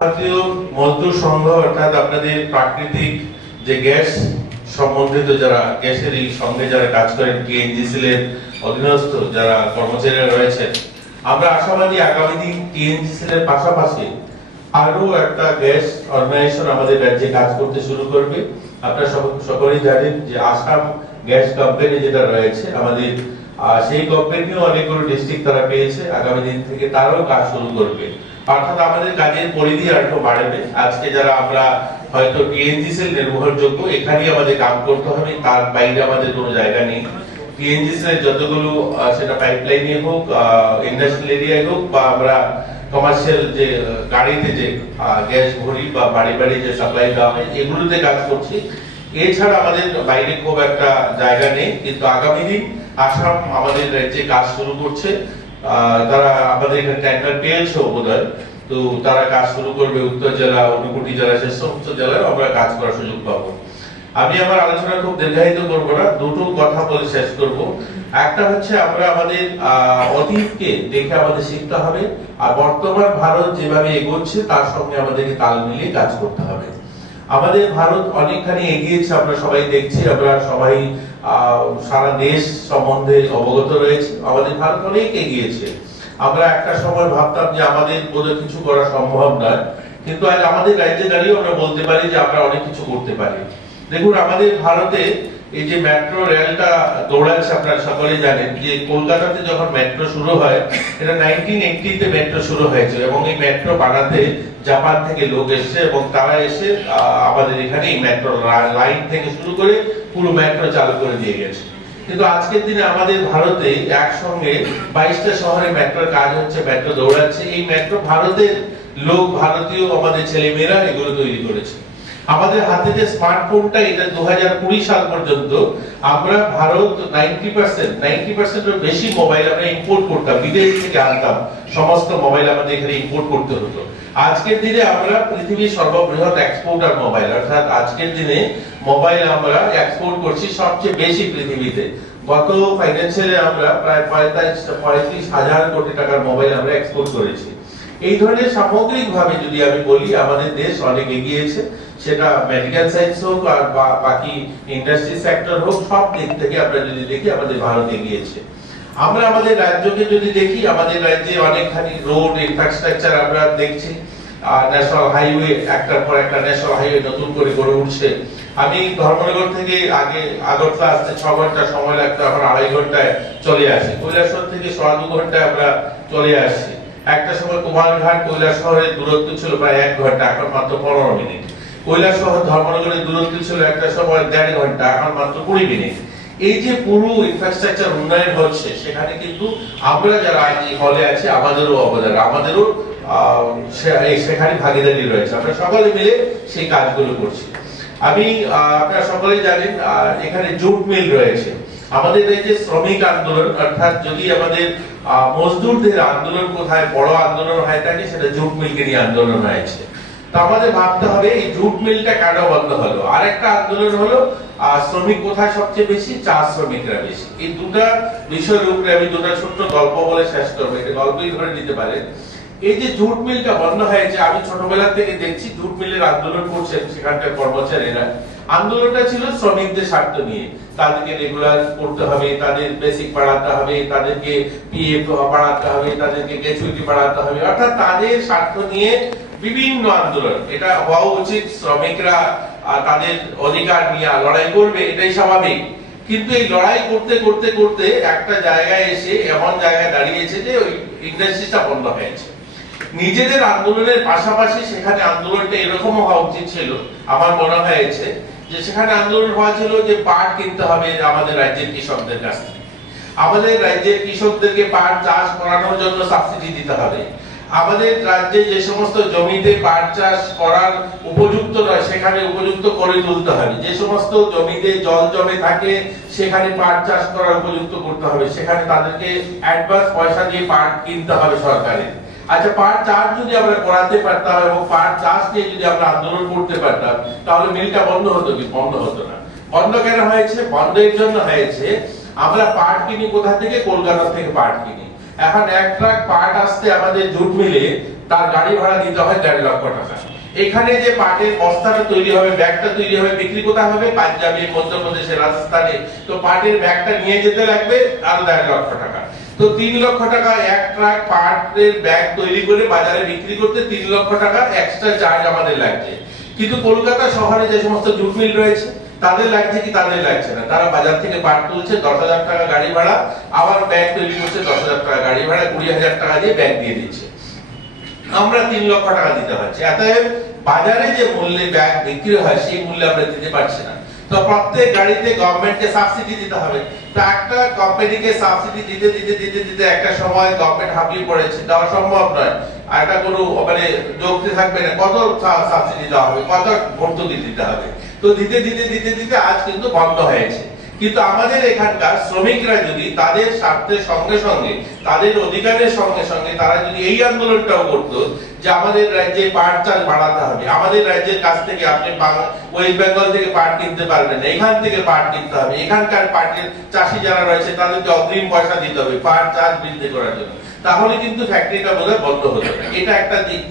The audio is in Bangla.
ভারতীয় মজদুর সংঘ অর্থাৎ আপনাদের প্রাকৃতিক যে গ্যাস সম্বন্ধিত যারা গ্যাসের এই সঙ্গে যারা কাজ করেন টিএনজিসিএল এর অধীনস্থ যারা কর্মচারীরা রয়েছেন, আমরা আশাবাদী আগামী দিন টিএনজিসিএল এর পাশাপাশি আরো একটা গ্যাস অর্গানাইজেশন আমাদের রাজ্যে কাজ করতে শুরু করবে। আপনারা সকলেই জানেন যে আসাম গ্যাস কোম্পানি যেটা রয়েছে আমাদের, সেই কোম্পানিও অনেকগুলো ডিস্ট্রিক্ট তারা পেয়েছে। আগামী দিন থেকে তারাও কাজ শুরু করবে, অর্থাৎ আমাদের কাজের পরিধি আরো বাড়বে। আজকে যারা আমরা হয়তো টিএনজিসিএল নির্ভরযোগ্য, এখানেই আমাদের কাজ করতে হবে, তার বাইরে আমাদের কোনো জায়গা নেই। টিএনজিসিএল এর যতগুলো সেটা পাইপলাইনে হোক, ইন্ডাস্ট্রিয়াল এরিয়ায় হোক, বা আমরা কমার্শিয়াল যে গাড়িতে যে গ্যাস ভরি বা বাড়ি বাড়ি যে সাপ্লাই দেওয়া হয়, এগুলোতে কাজ করছি। এছাড়া আমাদের বাইরে খুব একটা জায়গা নেই। কিন্তু আগামী দিন আসাম আমাদের রাজ্যে কাজ শুরু করছে। তারা আমাদের এখানে ট্যাঙ্কার পেয়েছে বোধহয়, তো তারা কাজ শুরু করবে উত্তর জেলা, ঊনকোটি জেলা, সে সমস্ত জেলায় আমরা কাজ করার সুযোগ পাবো। আমি আমার আলোচনা খুব দীর্ঘায়িত করবো না, দুটো কথা বলে শেষ করব। একটা হচ্ছে আমরা আমাদের অতীতকে দেখে আমাদের শিখতে হবে, আর বর্তমান ভারত যেভাবে এগোচ্ছে তার সঙ্গে আমাদেরকে তাল মিলিয়ে কাজ করতে হবে। আমাদের ভারত অনেকখানি এগিয়েছে, আমরা সবাই দেখছি, আমরা সবাই সারা দেশ সম্বন্ধে অবগত রয়েছে। আমাদের ভারত অনেক এগিয়েছে। আমরা একটা সময় ভাবতাম যে আমাদের বোধহয় কিছু করা সম্ভব নয়, কিন্তু আজ আমাদের রাজ্যে দাঁড়িয়ে আমরা বলতে পারি যে আমরা অনেক কিছু করতে পারি। দেখুন, আমাদের ভারতে এই যে মেট্রো রেলটা দৌড়াচ্ছে, আপনারা সকলেই জানেন যে কলকাতাতে যখন মেট্রো শুরু হয়, এটা 1980 তে মেট্রো শুরু হয়েছে, এবং এই মেট্রো বানাতে জাপান থেকে লোক এসেছে, এবং তারা এসে আমাদের এখানে মেট্রো লাইন থেকে শুরু করে পুরো মেট্রো চালু করে দিয়ে গেছে। কিন্তু আজকের দিনে আমাদের ভারতে একসঙ্গে 22টা শহরে মেট্রোর কাজ হচ্ছে, মেট্রো দৌড়াচ্ছে। এই মেট্রো ভারতের লোক, ভারতীয় আমাদের ছেলেমেয়েরা এগুলো তৈরি করেছে। আমাদের হাতে যে স্মার্টফোনটা, এটা 2020 সাল পর্যন্ত আমরা ভারত 90% এর বেশি মোবাইল আমরা ইম্পোর্ট করতাম, বিদেশ থেকে আনতাম। সমস্ত মোবাইল আমাদের এখানে ইম্পোর্ট করতে হতো। আজকের দিনে আমরা পৃথিবীর সর্ববৃহৎ এক্সপোর্টার মোবাইল, অর্থাৎ আজকের দিনে মোবাইল আমরা এক্সপোর্ট করছি সবচেয়ে বেশি পৃথিবীতে। গত ফাইন্যান্সিয়ালে আমরা প্রায় 35,000 কোটি টাকার মোবাইল আমরা এক্সপোর্ট করেছি। এই ধরনের সামগ্রিকভাবে যদি আমি বলি, আমাদের দেশ অনেক এগিয়েছে, সেটা মেডিকেল সায়েন্স হোক আর বাকি ইন্ডাস্ট্রি সেক্টর হোক, সব দিক থেকে আমরা যদি দেখি আমাদের ভারত এগিয়েছে। আমরা আমাদের রাজ্যকে যদি দেখি, আমাদের রাজ্যে অনেকখানি রোড ইনফ্রাস্ট্রাকচার আমরা দেখছি। ন্যাশনাল হাইওয়ে, একটার পর একটা ন্যাশনাল হাইওয়ে নতুন করে গড়ে উঠছে। আমি ধর্মনগর থেকে আগে আগরতলা আসতে 6 ঘন্টা সময় লাগতো, এখন 2.5 ঘন্টায় চলে আসি। কৈলাসহর থেকে 2.5 ঘন্টায় আমরা চলে আসছি। একটা সময় কুমারঘাট কৈলাসহরের দূরত্ব ছিল প্রায় 1 ঘন্টা, এখন মাত্র 15 মিনিট। কৈলাসহর ধর্মনগরের দূরত্ব ছিল একটা সময় 1.5 ঘন্টা, এখন মাত্র 20 মিনিট। এই যে পুরো ইনফ্রাস্ট্রাকচার উন্নয়ন হচ্ছে, সেখানে কিন্তু আমরা যারা এই হলে আছি আমাদেরও অবদান, আমাদেরও সেখানে ভাগিদারি রয়েছে। আমরা সকলে মিলে সেই কাজগুলো করছি। আমি আপনারা সকলেই জানেন এখানে জুট মিল রয়েছে। আমাদের এই যে শ্রমিক আন্দোলন, অর্থাৎ যদি আমাদের মজদুরদের আন্দোলন কোথায় বড় আন্দোলন হয় থাকে, সেটা জুট মিলকে নিয়ে আন্দোলন হয়েছে। তো আমাদের ভাবতে হবে এই জুট মিলটা কেন বন্ধ হলো। আরেকটা আন্দোলন হলো শ্রমিক কোথায় সবচেয়ে বেশি, চা শ্রমিকরা বেশি। এই দুটা বিষয়ের উপরে আমি দুটা ছোট্ট গল্প বলে শেষ করবো, এটা গল্পই ধরে নিতে পারেন। এই যে জুট মিলটা বন্ধ হয়েছে, আমি ছোটবেলা থেকে দেখছি জুট মিলের আন্দোলন করছেন সেখানকার কর্মচারীরা। আন্দোলনটা ছিল শ্রমিকদের স্বার্থ নিয়ে, তাদেরকে রেগুলার করতে হবে, তাদের বেসিক বাড়াতে হবে, তাদেরকে পিএফ বাড়াতে হবে, তাদেরকে গ্র্যাচুইটি বাড়াতে হবে, অর্থাৎ তাদের স্বার্থ নিয়ে বিভিন্ন আন্দোলন। এটা হওয়া উচিত, শ্রমিকরা তাদের অধিকার নিয়ে লড়াই করবে, এটাই স্বাভাবিক। কিন্তু এই লড়াই করতে করতে করতে একটা জায়গায় এসে এমন জায়গায় দাঁড়িয়েছে যে ওই ইন্ডাস্ট্রিটা বন্ধ হয়েছে। নিজেদের আন্দোলনের পাশাপাশি সেখানে আন্দোলনটা এরকম হওয়া উচিত ছিল, আমার মনে হয়েছে যে সেখানে আন্দোলন হওয়া ছিল যে পাট কিনতে হবে আমাদের রাজ্যের কৃষকদের কাছ থেকে, আমাদের রাজ্যের কৃষকদেরকে পাট চাষ করানোর জন্য সাবসিডি দিতে হবে, আমাদের রাজ্যে যে সমস্ত জমিতে পাট চাষ করার উপযুক্ত নয় সেখানে উপযুক্ত করে তুলতে হবে, যে সমস্ত জমিতে জল জমে থাকে সেখানে পাট চাষ করার উপযুক্ত করতে হবে, সেখানে তাদেরকে অ্যাডভান্স পয়সা দিয়ে পাট কিনতে হবে সরকারের। আচ্ছা, পাট চাষ যদি আমরা করাতে পারতাম এবং পাট চাষ নিয়ে যদি আমরা আন্দোলন করতে পারতাম, তাহলে মিলটা বন্ধ হতো কি? বন্ধ হতো না। বন্ধ কেন হয়েছে? বন্ধের জন্য হয়েছে আমরা পাট কিনি কোথা থেকে? কলকাতা থেকে পাট কিনি। এখন 1 ট্রাক পাট আসতে আমাদের জুট মিলে তার গাড়ি ভাড়া দিতে হয় 1.5 লক্ষ টাকা। এখানে যে পাটের বস্তাটা তৈরি হবে, ব্যাগটা তৈরি হবে, বিক্রি কোথায় হবে? পাঞ্জাবে, মধ্যপ্রদেশে, রাজস্থানে। তো পাটের ব্যাগটা নিয়ে যেতে লাগবে আরো 1.5 লক্ষ টাকা। তো 3 লক্ষ টাকা এক ট্রাক পাটের ব্যাগ তৈরি করে বাজারে বিক্রি করতে 3 লক্ষ টাকা এক্সট্রা চার্জ আমাদের লাগছে। কিন্তু কলকাতা শহরে যে সমস্ত জুট মিল রয়েছে তাদের লাগছে কি? তাদের লাগছে না। তারা বাজার থেকে পাট তুলছে 10,000 টাকা গাড়ি ভাড়া, আবার ব্যাগ তৈরি করছে 10,000 টাকা গাড়ি ভাড়া, 20,000 টাকা দিয়ে ব্যাগ দিয়ে দিচ্ছে। আমরা 3 লক্ষ টাকা দিতে হচ্ছে। অতএব বাজারে যে মূল্যে ব্যাগ বিক্রি হয় সেই মূল্যে আমরা দিতে পারছি না। তো প্রত্যেক গাড়িতে গভর্নমেন্টকে সাবসিডি দিতে হবে। তো একটা কোম্পানিকে সাবসিডি দিতে দিতে দিতে দিতে একটা সময় গভর্নমেন্ট হাঁপিয়ে পড়েছে, দেওয়া সম্ভব নয়। আর এটা কোনো মানে যুক্তি থাকবে না, কত সাবসিডি দেওয়া হবে, কত ভর্তুকি দিতে হবে। তো দিতে দিতে দিতে দিতে আজ কিন্তু বন্ধ হয়েছে। কিন্তু আমাদের এখানকার শ্রমিকরা যদি তাদের স্বার্থের সঙ্গে সঙ্গে, তাদের অধিকারের সঙ্গে সঙ্গে তারা যদি এই আন্দোলনটাও করতো যে আমাদের রাজ্যে পাট চাল বাড়াতে হবে, আমাদের রাজ্যের কাছ থেকে আপনি ওয়েস্ট বেঙ্গল থেকে পাট কিনতে পারবেন না, এখান থেকে পাট কিনতে হবে, এখানকার পাটের চাষি যারা রয়েছে তাদেরকে অগ্রিম পয়সা দিতে হবে পাট চাষ বৃদ্ধি করার জন্য, তাহলে কিন্তু ফ্যাক্টরিটা বোধহয় বন্ধ হতো না। এটা একটা দিক।